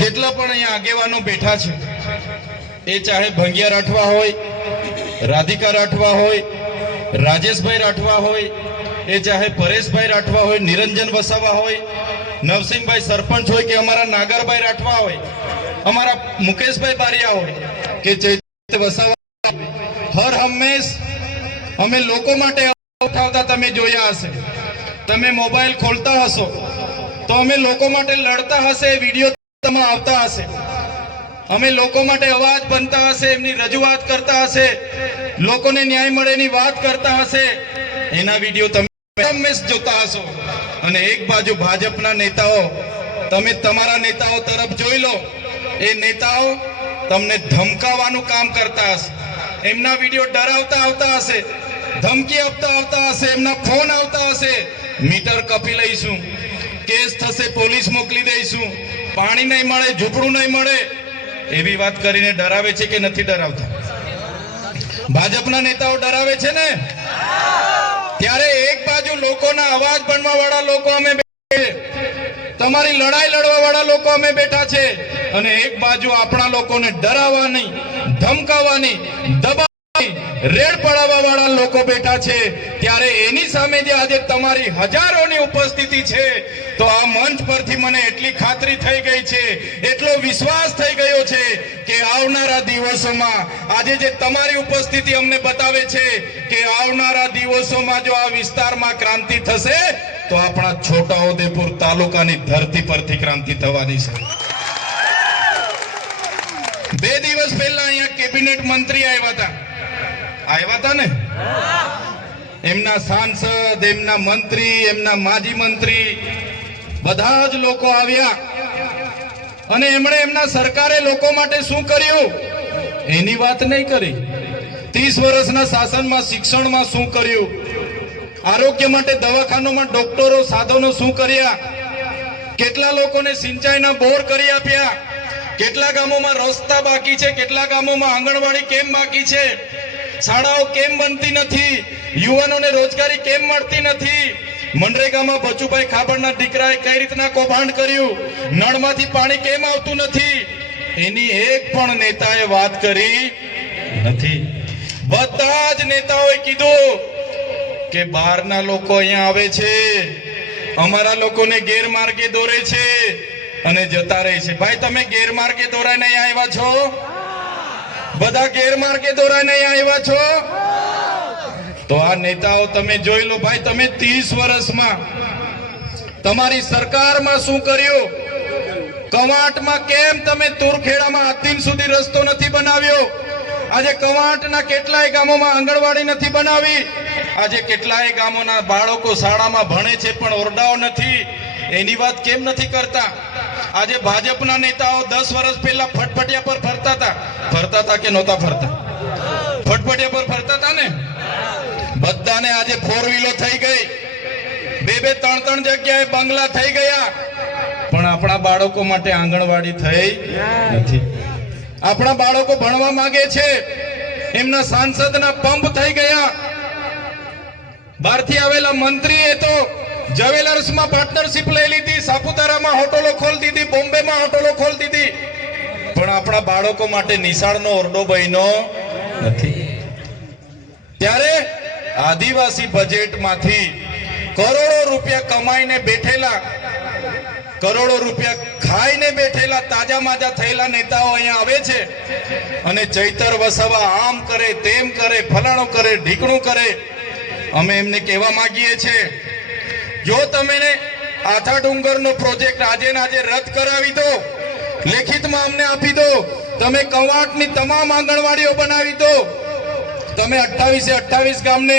જેટલા પણ અહીંયા આગેવાનો બેઠા છે, એ ચાહે ભંગિયા રાઠવા હોય, રાધિકા રાઠવા હોય, રાજેશભાઈ રાઠવા હોય, એ ચાહે પરેશભાઈ રાઠવા હોય, નિરંજન વસાવા હોય, નવસિંહભાઈ સરપંચ હોય કે અમારા નાગરભાઈ રાઠવા હોય, અમારા મુકેશભાઈ બારિયા હોય કે ચૈત્ર વસાવા, હર હંમેશ અમે લોકો માટે ઉઠાવતા તમે જોયા હશે. તમે મોબાઈલ ખોલતા હશો તો અમે લોકો માટે લડતા હશે, વિડીયો માં આવતા હશે, અમે લોકો માટે અવાજ બનતા હશે, એમની રજૂઆત કરતા હશે, લોકોને ન્યાય મળેની વાત કરતા હશે, એના વિડીયો તમે હંમેશ જોતા હશો. અને એક બાજુ ભાજપના નેતાઓ, તમે તમારા નેતાઓ તરફ જોઈ લો, એ નેતાઓ તમને ધમકાવવાનું કામ કરતા હશે, એમના વિડીયો ડરાવતા આવતા હશે, ધમકી આપતા આવતા હશે, એમના ફોન આવતા હશે, મીટર કપી લઈશું, કેસ થશે, પોલીસ મોકલી દઈશું, પાણી નહીં મળે, ઝૂંપડું નહીં મળે, એવી વાત કરીને ડરાવે છે કે નથી ડરાવતા? ભાજપના નેતાઓ ડરાવે છે ને? ત્યારે એક બાજુ લોકોના અવાજ બનવા વાળા લોકો અમે બેઠા છે, તમારી લડાઈ લડવા વાળા લોકો અમે બેઠા છે, અને એક બાજુ આપણા લોકોને ડરાવવાની, ધમકાવવાની, દબાવવાની, રેડ પડાવવા વાળા લોકો બેઠા છે. ત્યારે એની સામે જે આજે તમારી હજારોની ઉપસ્થિતિ છે, તો આ મંચ પરથી મને એટલી ખાતરી થઈ ગઈ છે, એટલો વિશ્વાસ થઈ ગયો છે કે આવનારા દિવસોમાં આજે જે તમારી ઉપસ્થિતિ અમને બતાવે છે કે આવનારા દિવસોમાં જો આ વિસ્તારમાં ક્રાંતિ થશે તો આપણા છોટાઉદેપુર તાલુકાની ધરતી પરથી ક્રાંતિ થવાની છે. 2 દિવસ પહેલા અહીંયા કેબિનેટ મંત્રી આવ્યા હતા ને? એમના સાંસદ, એમના મંત્રી, એમના માજી મંત્રી, બધા જ લોકો આવ્યા અને એમણે એમના સરકારે લોકો માટે શું કર્યું એની વાત નહીં કરી. 30 વર્ષના શાસનમાં શિક્ષણમાં શું કર્યું, આરોગ્ય માટે દવાખાનામાં ડોક્ટરો, સાધનો શું કર્યા, કેટલા લોકોને સિંચાઈના બોર કરી આપ્યા, કેટલા ગામોમાં રસ્તા બાકી છે, કેટલા ગામોમાં આંગણવાડી કેમ બાકી છે, શાળાઓ કેમ બનતી નથી, યુવાનોને રોજગારી કેમ મળતી નથી, મનરેગામાં બચુભાઈ ખાબડના દીકરાએ કઈ રીતના કૌભાંડ કર્યું, નળમાંથી પાણી કેમ આવતું નથી, એની એક પણ નેતાએ વાત કરી નથી. બધા જ નેતાઓએ કીધું કે બહારના લોકો અહીંયા આવે છે, અમારા લોકોને ગેરમાર્ગે દોરે છે અને જતા રહે છે. ભાઈ, તમે ગેરમાર્ગે દોરાઈને અહીંયા આવ્યા છો? બધા ગેરમાર્ગે દોરાઈને અહીંયા આવ્યા છો? તો આ નેતાઓ તમે જોઈ લો ભાઈ, તમે 30 વર્ષમાં તમારી સરકારમાં શું કર્યું? કવાંટમાં કેમ તમે તુરખેડામાં આતીન સુધી રસ્તો નથી બનાવ્યો? આજે કવાંટના કેટલાય ગામોમાં આંગણવાડી નથી બનાવી, આજે કેટલાય ગામોના બાળકો શાળામાં ભણે છે પણ ઓરડાઓ નથી, એની વાત કેમ નથી કરતા? આજે ભાજપના નેતાઓ 10 વર્ષ પહેલા ફટફટિયા પર ફરતા હતા કે નહોતા ફરતા? ફટફટિયા પર ફરતા હતા ને? બધાને આજે 4 વ્હીલો થઈ ગઈ, 2-2, 3-3 જગ્યાએ બંગલા થઈ ગયા, પણ આપણા બાળકો માટે આંગણવાડી થઈ નથી. આપણા બાળકો ભણવા માંગે છે, એમના સાંસદના પંપ થઈ ગયા. બહારથી આવેલા મંત્રીએ તો જ્વેલર્સમાં પાર્ટનરશિપ લઈ લીધી, સાપુતારામાં હોટલો ખોલી દીધી, બોમ્બેમાં હોટલો ખોલી દીધી, પણ આપણા બાળકો માટે નિશાળનો ઓરડો બન્યો નથી. ત્યારે આદિવાસી બજેટમાંથી કરોડો રૂપિયા કમાઈને બેઠેલા, કરોડો રૂપિયા ખાઈને બેઠેલા, તાજા માજા થયેલા નેતાઓ અહીંયા આવે છે અને ચૈતર વસાવા આમ કરે, તેમ કરે, ફલાણું કરે, ઢીકણું કરે. અમે એમને કહેવા માંગીએ છીએ, જો તમે આથા ડુંગરનો પ્રોજેક્ટ આજે ને આજે રદ કરાવી દો, લેખિતમાં અમને આપી દો, તમે કવાંટની તમામ આંગણવાડીઓ બનાવી દો, તમે 28 ગામને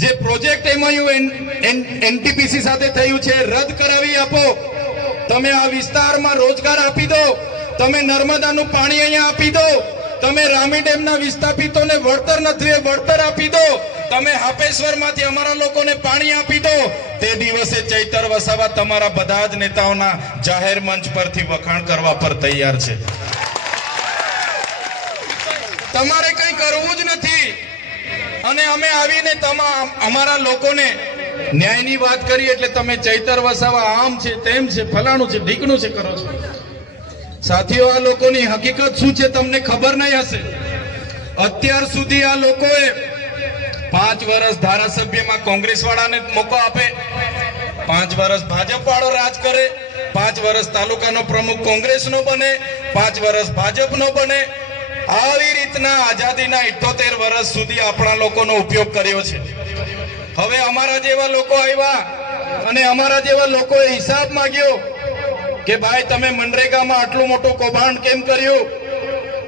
જે પ્રોજેક્ટ એમઓયુ એનટીપીસી સાથે થયું છે રદ કરાવી આપો, તમે આ વિસ્તારમાં રોજગાર આપી દો, તમે નર્મદાનું પાણી અહીંયા આપી દો, તમે રામી ડેમના વિસ્થાપિતોને વળતર નથી વળતર આપી દો, તમે હાપેશ્વરમાંથી અમારા લોકોને પાણી આપી દો, તે દિવસે ચૈતર વસાવા તમારા બધા જ નેતાઓના જાહેર મંચ પરથી વખાણ કરવા પર તૈયાર છે. તમારે કંઈ કરવું જ નથી અને અમે આવીને અમારા લોકોને ન્યાયની વાત કરી એટલે તમે ચૈતર વસાવા આમ છે, તેમ છે, ફલાણું છે, ઢીકણું છે કરો છો. સાથીઓ, આ લોકોની હકીકત શું છે તમને ખબર નહીં હશે. અત્યાર સુધી આ લોકોએ 5 વર્ષ ધારાસભ્યમાં કોંગ્રેસ વાળાને મોકો આપે, 5 વર્ષ ભાજપ વાળો રાજ કરે, 5 વર્ષ તાલુકાનો પ્રમુખ કોંગ્રેસનો બને, 5 વર્ષ ભાજપનો બને. આવી રીતના આઝાદીના 78 વર્ષ સુધી આપણા લોકોનો ઉપયોગ કર્યો છે. હવે અમારા જેવા લોકો આવ્યા અને અમારા જેવા લોકોએ હિસાબ માંગ્યો કે ભાઈ તમે મનરેગામાં આટલું મોટું કૌભાંડ કેમ કર્યું,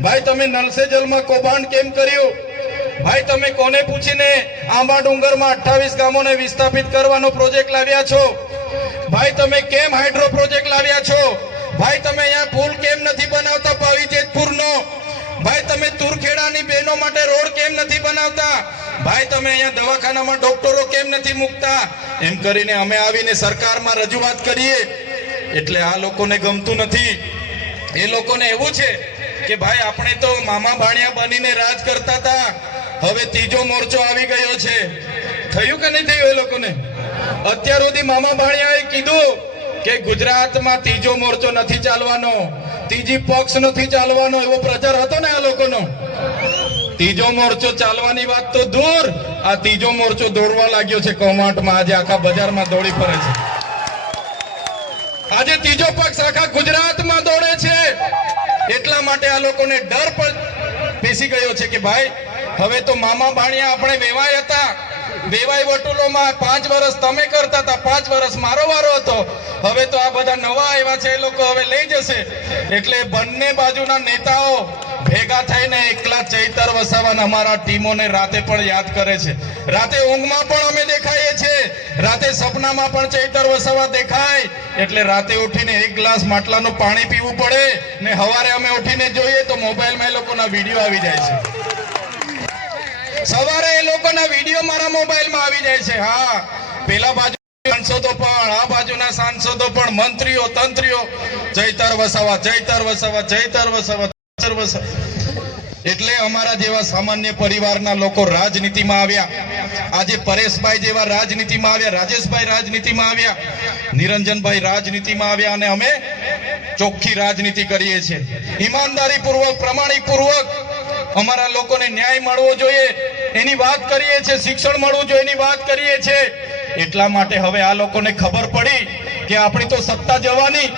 ભાઈ તમે નલ સે જલમાં કૌભાંડ કેમ કર્યું, ભાઈ તમે કોને પૂછીને આંબા ડુંગરમાં 28 ગામોને વિસ્થાપિત કરવાનો પ્રોજેક્ટ લાવ્યા છો, ભાઈ તમે કેમ હાઇડ્રો પ્રોજેક્ટ લાવ્યા છો, ભાઈ તમે અહીંયા પુલ કેમ નથી બનાવતા પાવી જેતપુરનો, ભાઈ તમે તુરખેડાની બહેનો માટે રોડ કેમ નથી બનાવતા, ભાઈ તમે અહીંયા દવાખાનામાં ડોક્ટરો કેમ નથી મૂકતા. એમ કરીને અમે આવીને સરકારમાં રજૂઆત કરીએ એટલે આ લોકોને ગમતું નથી. એ લોકોને એવું છે કે ભાઈ આપણે તો મામા ભાણિયા બનીને રાજ કરતા હતા, હવે ત્રીજો મોરચો આવી ગયો છે. થયું કે નહીં થયું? એ લોકોને અત્યાર સુધી મામા ભાણિયાએ કીધું કે ગુજરાતમાં ત્રીજો મોરચો નથી ચાલવાનો, ત્રીજી પક્ષ નથી ચાલવાનો, એવો પ્રચાર હતો ને આ લોકોનો. ત્રીજો મોરચો ચાલવાની વાત તો દૂર, આ ત્રીજો મોરચો દોડવા લાગ્યો છે કૌભાંડમાં. આજે આખા બજારમાં દોડી ફરે છે. આજે ત્રીજો પક્ષ આખા ગુજરાતમાં દોડે છે. એટલા માટે આ લોકોને ડર પણ બેસી ગયો છે કે ભાઈ હવે તો મામા ભાણિયા આપણે વેવાય હતા, વેવાય વટુલોમાં 5 વર્ષ તમે કરતા હતા, 5 વર્ષ મારો વારો હતો. હવે તો આ બધા નવા આવ્યા છે, એ લોકો હવે લઈ જશે. એટલે બંને બાજુના નેતાઓ ભેગા થઈને એકલા ચૈતર વસાવાના અમારા ટીમોને રાતે પણ યાદ કરે છે. રાતે ઊંઘમાં પણ અમે દેખાઈએ છીએ, રાતે સપનામાં પણ ચૈતર વસાવા દેખાય. એટલે રાતે ઉઠીને 1 ગ્લાસ માટલાનું પાણી પીવું પડે ને સવારે અમે ઉઠીને જોઈએ તો મોબાઈલમાં એ લોકોના વિડીયો આવી જાય છે. સવારે એ લોકોના વિડીયો મારા મોબાઈલમાં આવી જાય છે. હા, પેલા બાજુ સાંસદો પણ, આ બાજુના સાંસદો પણ, મંત્રીઓ તંત્રીઓ ચૈતર વસાવા, ચૈતર વસાવા, ચૈતર વસાવા, ચૈતર વસાવા. એટલે અમારા જેવા સામાન્ય પરિવારના લોકો રાજનીતિમાં આવ્યા. આજે પરેશભાઈ જેવા રાજનીતિમાં આવ્યા, રાજેશભાઈ રાજનીતિમાં આવ્યા, નિરંજનભાઈ રાજનીતિમાં આવ્યા અને અમે ચોખ્ખી રાજનીતિ કરીએ છીએ. ઈમાનદારી પૂર્વક, પ્રમાણિક પૂર્વક અમારા લોકોને ન્યાય મળવો જોઈએ એની વાત કરીએ છીએ, શિક્ષણ મળવું જોઈએ એની વાત કરીએ છીએ. એટલા માટે હવે આ લોકોને ખબર પડી કે આપણી તો સત્તા જવાની,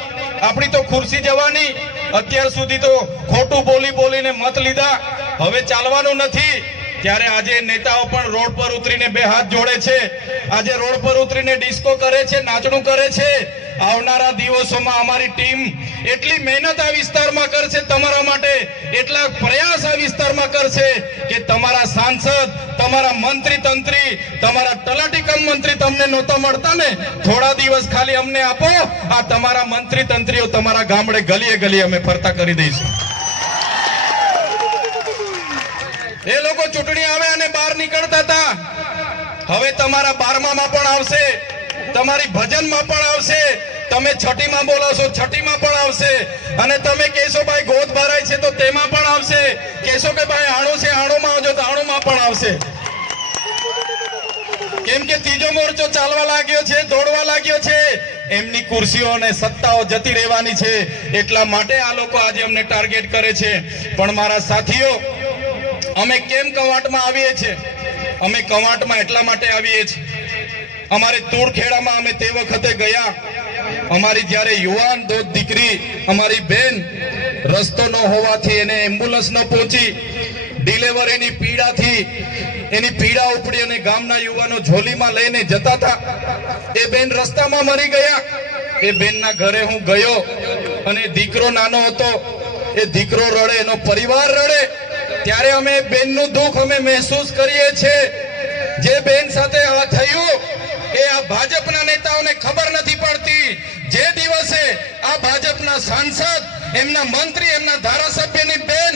આપણી તો ખુરશી જવાની. અત્યાર સુધી તો ખોટું બોલી બોલીને મત લીધા, હવે ચાલવાનું નથી. ત્યારે આજે નેતાઓ પણ રોડ પર ઉતરીને 2 હાથ જોડે છે. આજે રોડ પર ઉતરીને ડિસ્કો કરે છે, નાચણું કરે છે. આવનારા દિવસોમાં અમારી ટીમ એટલી મહેનત આ વિસ્તારમાં કરશે તમારા માટે, એટલા પ્રયાસ આ વિસ્તારમાં કરશે કે તમારા સાંસદ, તમારા મંત્રી તંત્રી, તમારા તલાટી કમ મંત્રી તમને નહોતા મળતા ને, થોડા દિવસ ખાલી અમને આપો, આ તમારા મંત્રી તંત્રીઓ તમારા ગામડે ગલીએ ગલીએ અમે ફરતા કરી દઈશું. એ લોકો ચૂંટણી આવે અને બહાર નીકળતા હતા, હવે તમારા 12માં પણ આવશે, તમારી ભજનમાં પણ આવશે, તમે છઠ્ઠીમાં બોલાવશો છઠ્ઠીમાં પણ આવશે, અને તમે કહેશો ભાઈ ગોદ ભરાય છે તો તેમાં પણ આવશે, કહેશો કે ભાઈ આણું છે આણુંમાં આવજો તો આણુંમાં પણ આવશે. કેમ કે ત્રીજો મોરચો ચાલવા લાગ્યો છે, દોડવા લાગ્યો છે. એમની ખુરશીઓ અને સત્તાઓ જતી રહેવાની છે. એટલા માટે આ લોકો આજે અમને ટાર્ગેટ કરે છે. પણ મારા સાથીઓ, અમે કેમ કવાંટમાં આવીએ છીએ? અમે કવાંટમાં એટલા માટે આવીએ છીએ, અમારે તુરખેડામાં અમે તે વખતે ગયા, અમારી જ્યારે યુવાન દોત દીકરી, અમારી બેન રસ્તો ન હોવાથી એને એમ્બ્યુલન્સ ન પહોંચી, ડિલિવરીની પીડાથી એની પીડા ઉપડી અને ગામના યુવાનો ઝોલીમાં લઈને જતા હતા. એ બેન રસ્તામાં મરી ગયા. એ બેનના ઘરે હું ગયો અને દીકરો નાનો હતો, એ દીકરો રડે, એનો પરિવાર રડે. ત્યારે અમે બેનનું દુઃખ અમે મહેસૂસ કરીએ છીએ. જે બેન સાથે આ થયું એ આ ભાજપના નેતાઓને ખબર નથી પડતી. જે દિવસે આ ભાજપના સાંસદ, એમના મંત્રી, એમના ધારાસભ્યની બેન,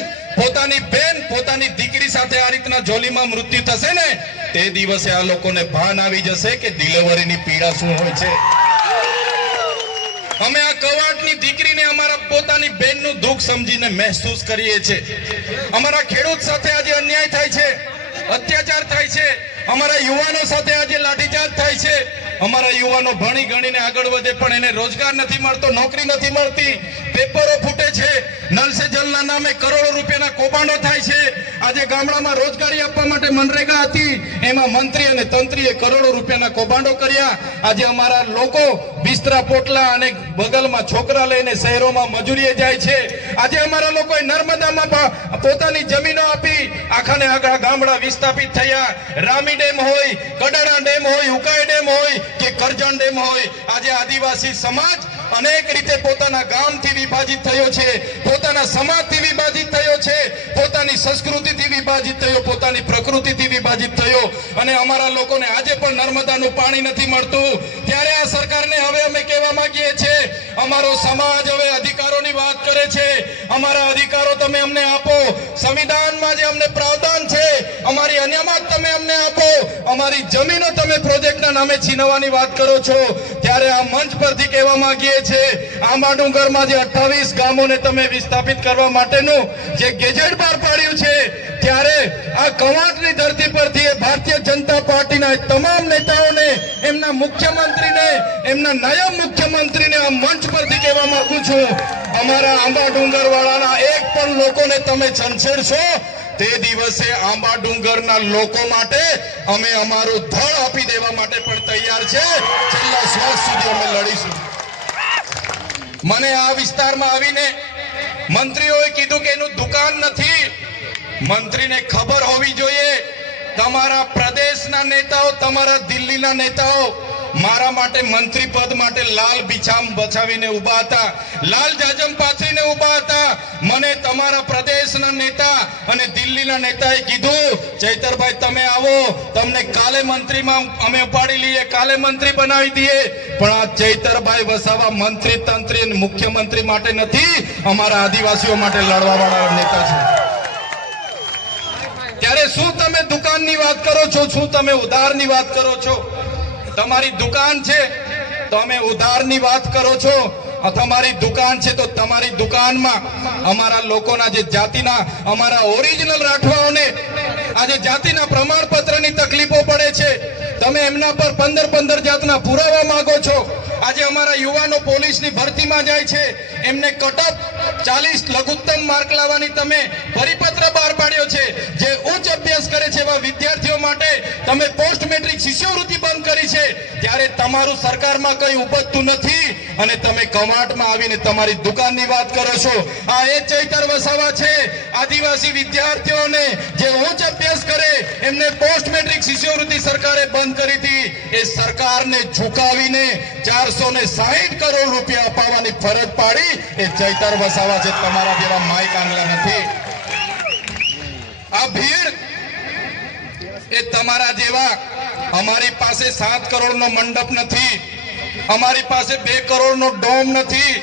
પોતાની દીકરી સાથે આ રીતના જોલીમાં મૃત્યુ થશે ને, તે દિવસે આ લોકોને ભાન આવી જશે કે ડિલિવરીની પીડા શું હોય છે. અમે આ કવાંટની દીકરીને અમારા પોતાની બેનનું દુઃખ સમજીને મહેસૂસ કરીએ છીએ. અમારા ખેડૂત સાથે આજે અન્યાય થાય છે, અત્યાચાર થાય છે. અમારા યુવાનો સાથે આજે લાઠીચાર્જ થાય છે. અમારા યુવાનો ભણી ગણીને આગળ વધે પણ એને રોજગાર નથી મળતો, નોકરી નથી મળતી, પેપરો ફૂટે છે. નામે કરોડો રૂપિયાના કૌભાંડો થાય છે. આજે ગામડામાં રોજગારી આપવા માટે મનરેગા હતી, એમાં મંત્રી અને તંત્રીએ કરોડો રૂપિયાના કૌભાંડો કર્યા. આજે અમારા લોકો બિસ્તરા પોટલા અને બગલમાં છોકરા લઈને શહેરોમાં મજૂરીએ જાય છે. આજે અમારા લોકોએ નર્મદામાં પોતાની જમીનો આપી આખા ને આખા ગામડા વિસ્થાપિત થયા. રામી ડેમ હોય, કડાણા ડેમ હોય, ઉકાઈ ડેમ હોય કે કરજણ ડેમ હોય, આજે આદિવાસી સમાજ અનેક રીતે પોતાના ગામથી વિભાજિત થયો છે, પોતાના સમાજથી વિભાજિત થયો છે, પોતાની સંસ્કૃતિથી વિભાજિત થયો, પોતાની પ્રકૃતિથી વિભાજિત થયો. અને અમારા લોકોને આજે પણ નર્મદાનું પાણી નથી મળતું. ત્યારે આ સરકારને હવે અમે કહેવા માંગીએ છીએ, અમારો સમાજ હવે અધિકારોની વાત કરે છે. અમારા અધિકારો તમે અમને આપો. સંવિધાનમાં જે અમને પ્રાવધાન છે, અમારી અનામત તમે અમને આપો. અમારી જમીનો તમે પ્રોજેક્ટના નામે છીનવવાની વાત કરો છો. ત્યારે આ મંચ પરથી કહેવા માંગીએ છે, આંબા ડુંગરમાં જે 28 ગામોને તમે વિસ્થાપિત કરવા માટેનું જે ગેજેટ બહાર પાડ્યું છે, ત્યારે આ કવાંટની ધરતી પરથી ભારતીય જનતા પાર્ટીના તમામ નેતાઓને, એમના મુખ્યમંત્રીને, એમના નાયબ મુખ્યમંત્રીને આ મંચ પરથી કહેવા માંગુ છું, અમારા આંબા ડુંગર વાળાના એક પણ લોકોને તમે છંછેડશો, તે દિવસે આંબા ડુંગરના લોકો માટે અમે અમારું ધડ આપી દેવા માટે પણ તૈયાર છે. છેલ્લા શ્વાસ સુધી અમે લડીશું. મને આ વિસ્તારમાં આવીને મંત્રીઓએ કીધું કે એનું દુકાન નથી. મંત્રીને ખબર હોવી જોઈએ, તમારા પ્રદેશના નેતાઓ, તમારા દિલ્હીના નેતાઓ મારા માટે મંત્રી પદ માટે લાલ બિછામ બચાવીને ઉભા હતા, લાલ જાજમ પાથરીને ઉભા હતા. મને તમારા પ્રદેશના નેતા અને દિલ્હીના નેતાએ કીધું, ચૈતરભાઈ તમે આવો, તમને કાલે મંત્રીમાં અમે ઉપાડી લઈએ, કાલે મંત્રી બનાવી દઈએ. પણ આ ચૈતરભાઈ વસાવા મંત્રી તંત્રી અને મુખ્યમંત્રી માટે નથી, અમારા આદિવાસીઓ માટે લડવા વાળા નેતા છે. ત્યારે શું તમે દુકાનની વાત કરો છો? શું તમે ઉધારની વાત કરો છો? તમારી દુકાન છે, તમે ઉધારની વાત કરો છો. તમારી દુકાન છે તો તમારી દુકાનમાં અમારા લોકોના જે જાતિના, અમારા ઓરિજિનલ રાઠવાઓને આજે જાતિના પ્રમાણપત્રની તકલીફો પડે છે. તમે એમના પર 15 જાતના પુરાવા માંગો છો. આજે અમારા યુવાનો પોલીસની ભરતીમાં જાય છે, એમને કટઅપ 40 લઘુત્તમ માર્ક લાવવાની તમે પરિપત્ર બહાર પાડ્યો છે. જે ઉચ્ચ અભ્યાસ કરે છે એવા વિદ્યાર્થીઓ માટે તમે પોસ્ટ મેટ્રિક શિષ્યવૃત્તિ બંધ કરી છે. ત્યારે તમારું સરકારમાં કંઈ ઉપજતું નથી અને તમે કવાંટમાં આવીને તમારી દુકાનની વાત કરો છો. આ એ ચૈતર વસાવા છે, આદિવાસી વિદ્યાર્થીઓને જે ઉચ્ચ અભ્યાસ કરે એમને પોસ્ટ મેટ્રિક શિષ્યવૃત્તિ સરકારે બંધ કરી હતી. એ સરકારને ઝુકાવીને 460 કરોડ રૂપિયા અપાવવાની ફરજ પાડી એ ચૈતર વસાવા છે, તમારા જેવા માય કાંગલા નથી. આ ભીડ એ તમારા જેવા, અમારી પાસે 7 કરોડનો મંડપ નથી, અમારી પાસે 2 કરોડનો ડોમ નથી,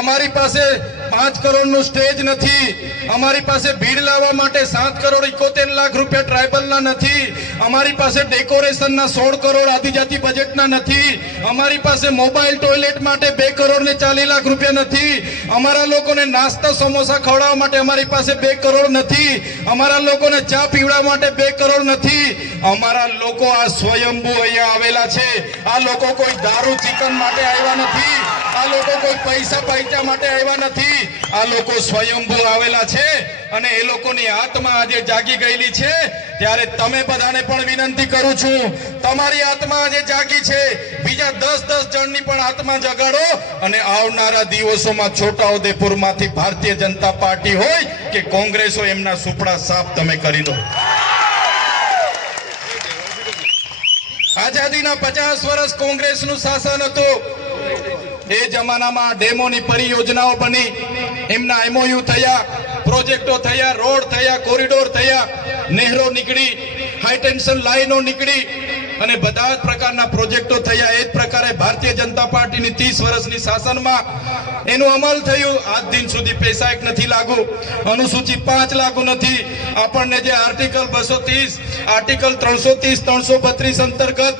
અમારી પાસે 5 કરોડનું સ્ટેજ નથી, અમારી પાસે ભીડ લાવવા માટે 7 કરોડ 71 લાખ રૂપિયા ટ્રાઇબલના નથી, અમારી પાસે ડેકોરેશનના 16 કરોડ આદિજાતિ બજેટના નથી, અમારી પાસે મોબાઈલ ટોયલેટ માટે 2 કરોડ ને 40 લાખ રૂપિયા નથી, અમારા લોકોને નાસ્તા સમોસા ખવડાવવા માટે અમારી પાસે 2 કરોડ નથી, અમારા લોકોને ચા પીવડાવવા માટે 2 કરોડ નથી. અમારા લોકો આ સ્વયંભૂ અહીંયા આવેલા છે. આ લોકો કોઈ દારૂ ચિકન માટે આવ્યા નથી, આ લોકો કોઈ પૈસા પૈસા માટે આવ્યા નથી. આ લોકો સ્વયંભૂ આવેલા છે અને એ લોકોની આત્મા આજે જાગી ગયેલી છે. ત્યારે તમે બધાને પણ વિનંતી કરું છું, તમારી આત્મા આજે જાગી છે, બીજા 10 જણની પણ આત્મા જગાડો અને આવનારા દિવસોમાં છોટાઉદેપુરમાંથી ભારતીય જનતા પાર્ટી હોય કે કોંગ્રેસ હોય, એમના સુપડા સાફ તમે કરી દો. આઝાદીના 50 વર્ષ કોંગ્રેસનું શાસન હતું. એ જમાનામાં ડેમોની પરિયોજનાઓ બની, એમના MOU થયા, પ્રોજેક્ટો થયા, રોડ થયા, કોરિડોર થયા, નહેરો નીકળી, હાઈ ટેન્શન લાઈનો નીકળી અને બધા જ પ્રકારના પ્રોજેક્ટો થયા. એ જ પ્રકારે ભારતીય જનતા પાર્ટીની 30 વર્ષની શાસનમાં એનું અમલ થયું. આજ દિન સુધી પૈસા એક નથી લાગુ, અનુસૂચિ 5 લાગુ નથી. આપણને જે આર્ટિકલ 230, આર્ટિકલ 330, 332 અંતર્ગત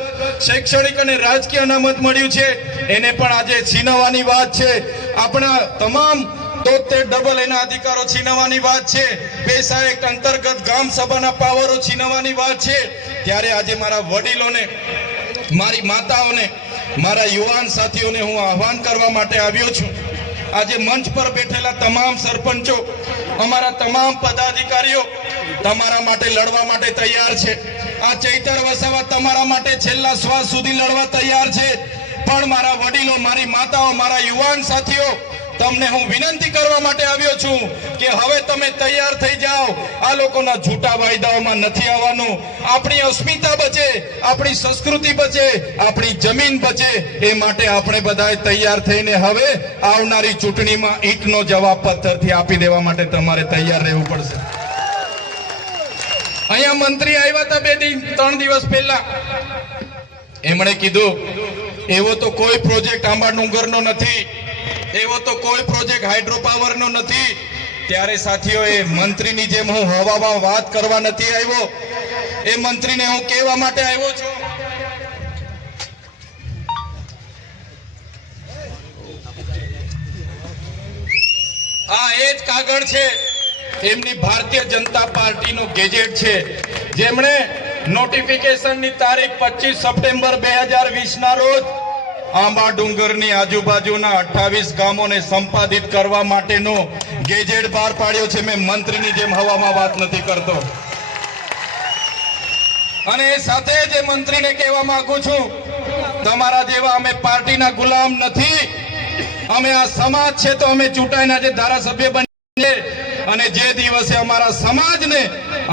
શૈક્ષણિક અને રાજકીય અનામત મળ્યું છે, એને પણ આજે છીનવવાની વાત છે. આપણા તમામ 73 એના અધિકારો છીનવવાની વાત છે. પૈસા એક્ટ અંતર્ગત ગ્રામ સભાના પાવરો છીનવવાની વાત છે. ત્યારે આજે મારા વડીલોને, મારી માતાઓને, મારા યુવાન સાથીઓને હું આહવાન કરવા માટે આવ્યો છું. આજે મંચ પર બેઠેલા તમામ સરપંચો, અમારા તમામ પદાધિકારીઓ તમારા માટે લડવા માટે તૈયાર છે. આ ચૈતર વસાવા તમારા માટે છેલ્લા શ્વાસ સુધી લડવા તૈયાર છે. પણ મારા વડીલો, મારી માતાઓ, મારા યુવાન સાથીઓ, તમને હું વિનંતી કરવા માટે આવ્યો છું કે હવે તમે તૈયાર થઈ જાઓ. આ લોકોના જૂઠા વાયદાઓમાં નથી આવવાનું. આપણી અસ્મિતા બચે, આપણી સંસ્કૃતિ બચે, આપણી જમીન બચે, એ માટે આપણે બધાએ તૈયાર થઈને હવે આવનારી ચૂંટણીમાં ઈંટનો જવાબ પથ્થરથી આપી દેવા માટે તમારે તૈયાર રહેવું પડશે. અહીંયા મંત્રી આવ્યા હતા 3 દિવસ પહેલા. એમણે કીધું એવો તો કોઈ પ્રોજેક્ટ આંબા ડુંગરનો નથી, એવો તો કોઈ પ્રોજેક્ટ હાઇડ્રો પાવરનો નથી. ત્યારે સાથીઓ, એ મંત્રીની જેમ હું હવામાં વાત કરવા નથી આવ્યો. એ મંત્રીને હું કહેવા માટે આવ્યો છું. આ એ જ કાગળ છે, એમની ભારતીય જનતા પાર્ટીનો ગેજેટ છે, જેમણે નોટિફિકેશનની તારીખ 25 સપ્ટેમ્બર 2020 ના રોજ આંબા ડુંગરની આજુબાજુના 28 ગામોને સંપાદિત કરવા માટેનો ગેજેટ બહાર પાડ્યો છે. મેં મંત્રીની જેમ હવામાં વાત નથી કરતો. અને સાથે જે મંત્રીને કહેવા માંગુ છું, તમારા જેવા અમે પાર્ટીના ગુલામ નથી. અમે આ સમાજ છે તો અમે ચૂંટાઈના જે ધારાસભ્ય બનીએ, અને જે દિવસે અમારા સમાજને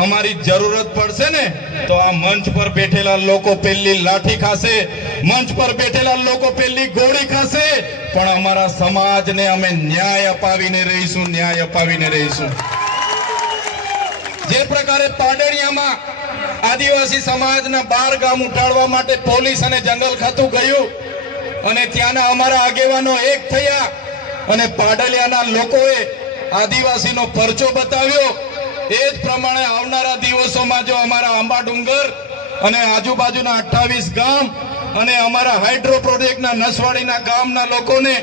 અમારી જરૂરત પડશે ને, તો આ મંચ પર બેઠેલા લોકો પહેલી લાઠી ખાશે, મંચ પર બેઠેલા લોકો પહેલી ગોળી ખાશે, પણ અમારા સમાજને અમે ન્યાય અપાવીને રહીશું, ન્યાય અપાવીને રહીશું. જે પ્રકારે પાડળિયામાં આદિવાસી સમાજના 12 ગામ ઉઠાડવા માટે પોલીસ અને જંગલ ખાતું ગયું, અને ત્યાંના અમારા આગેવાનો એક થયા અને પાડલિયાના લોકોએ આદિવાસીનો પરચો બતાવ્યો. એ જ પ્રમાણે આવનારા દિવસોમાં જો અમારા આંબા ડુંગર અને આજુબાજુના 28 ગામ અને અમારા હાઇડ્રો પ્રોજેક્ટના નસવાડીના ગામના લોકોને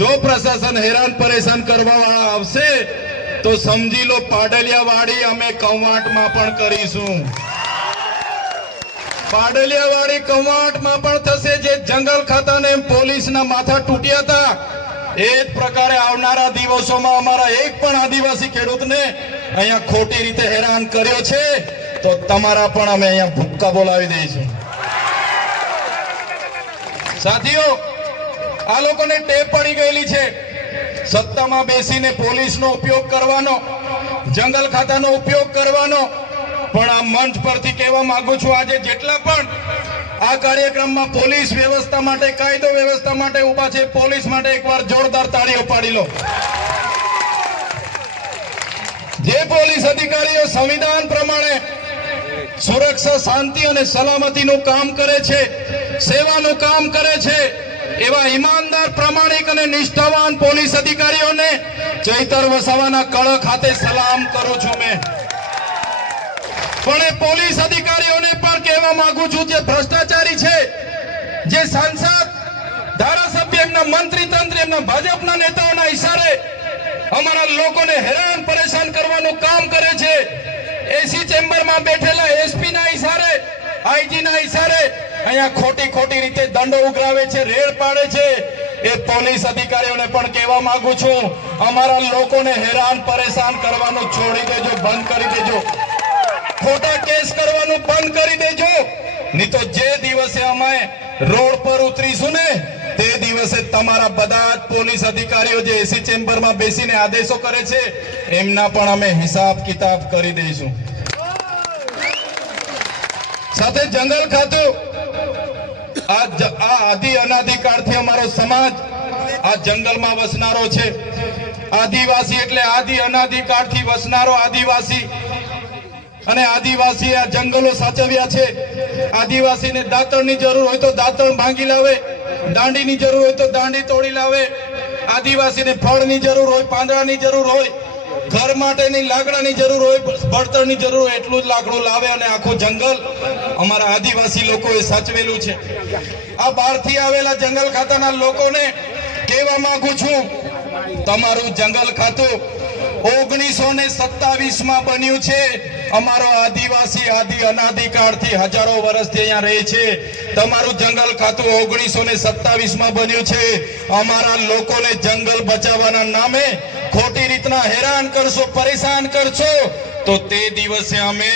જો પ્રશાસન હેરાન પરેશાન કરવા વાળા આવશે, તો સમજી લો પાડલિયાવાડી અમે કવાંટમાં પણ કરીશું. પાડલિયાવાડી કવાંટમાં પણ થશે. જે જંગલ ખાતાને પોલીસના માથા તૂટ્યા હતા, એ જ પ્રકારે આવનારા દિવસોમાં અમારા એક પણ આદિવાસી ખેડૂતને અહીંયા ખોટી રીતે હેરાન કર્યો છે, તો તમારા પણ અમે અહીંયા ભૂક્કા બોલાવી દઈશું. સાથીઓ, આ લોકોને ટેવ પડી ગયેલી છે સત્તામાં બેસીને પોલીસનો ઉપયોગ કરવાનો, જંગલ ખાતાનો ઉપયોગ કરવાનો. પણ આ મંચ પરથી કહેવા માંગુ છું, આજે જેટલા પણ આ કાર્યક્રમમાં પોલીસ વ્યવસ્થા માટે, કાયદો વ્યવસ્થા માટે ઉભા છે, પોલીસ માટે એકવાર જોરદાર તાળીઓ પાડી લો. જે પોલીસ અધિકારીઓ સંવિધાન પ્રમાણે સુરક્ષા, શાંતિ અને સલામતીનું કામ કરે છે, સેવાનું કામ કરે છે, એવા ઈમાનદાર, પ્રામાણિક અને નિષ્ઠાવાન પોલીસ અધિકારીઓને ચૈતર વસાવાના કળ ખાતે સલામ કરું છું મેં. પણ એ પોલીસ અધિકારીઓને પણ કહેવા માંગુ છું, જે ભ્રષ્ટાચારી છે, જે સાંસદ, ધારાસભ્ય, એમના મંત્રી તંત્ર, એમના ભાજપના નેતાઓના ઈશારે અમારા લોકોને હેરાન પરેશાન કરવાનું કામ કરે છે, એસી ચેમ્બરમાં બેઠેલા એસપી ના ઈશારે, આઈજી ના ઈશારે અહીંયા ખોટી રીતે દંડો ઉઘરાવે છે, રેડ પાડે છે, એ પોલીસ અધિકારીઓને પણ કહેવા માંગુ છું, અમારા લોકોને હેરાન પરેશાન કરવાનું છોડી દેજો, બંધ કરી દેજો. ખોટા કેસ કરવાનું બંધ કરી દેજો. નહીં તો જે દિવસે અમે રોડ પર ઉતરીશું ને, તે દિવસે તમારા બધા જ પોલીસ અધિકારીઓ જે એસી ચેમ્બરમાં બેસીને આદેશો કરે છે, એમના પણ અમે હિસાબ કિતાબ કરી દઈશું. સાથે જંગલ ખાતું, આ આદિ અનાદિકાળથી અમારો સમાજ આ જંગલમાં વસનારો છે. આદિવાસી એટલે આદિ અનાદિકાળથી વસનારો આદિવાસી. અને આદિવાસી આ જંગલો સાચવ્યા છે. આદિવાસીને દાંતણની જરૂર હોય તો દાંતણ ભાંગી લાવે, દાંડીની જરૂર હોય તો દાંડી તોડી લાવે. આદિવાસીને ફળની જરૂર હોય, પાંદડાની જરૂર હોય, ઘર માટેની લાકડાની જરૂર હોય, બળતણની જરૂર હોય, એટલું જ લાકડું લાવે. અને આખું જંગલ અમારા આદિવાસી લોકોએ સાચવેલું છે. આ બહારથી આવેલા જંગલ ખાતાના લોકોને કહેવા માંગુ છું, તમારું જંગલ ખાતું 1927 માં બન્યું છે. અમારો આદિવાસી અનાદિકાળથી હજારો વર્ષથી અહીંયા રહે છે. તમારું જંગલ ખાતું 1927 માં બન્યું છે. અમારા લોકોને જંગલ બચાવવાના નામે ખોટી રીતના હેરાન કરશો, પરેશાન કરશો તો તે દિવસે અમે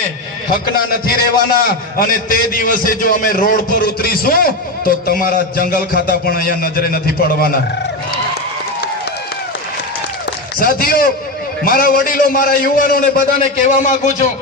હકના નથી રહેવાના. અને તે દિવસે જો અમે રોડ પર ઉતરીશું તો તમારા જંગલ ખાતા પણ અહીંયા નજરે નથી પડવાના. સાથીઓ, મારા વડીલો, મારા યુવાનોને બધાને કહેવા માંગુ છું,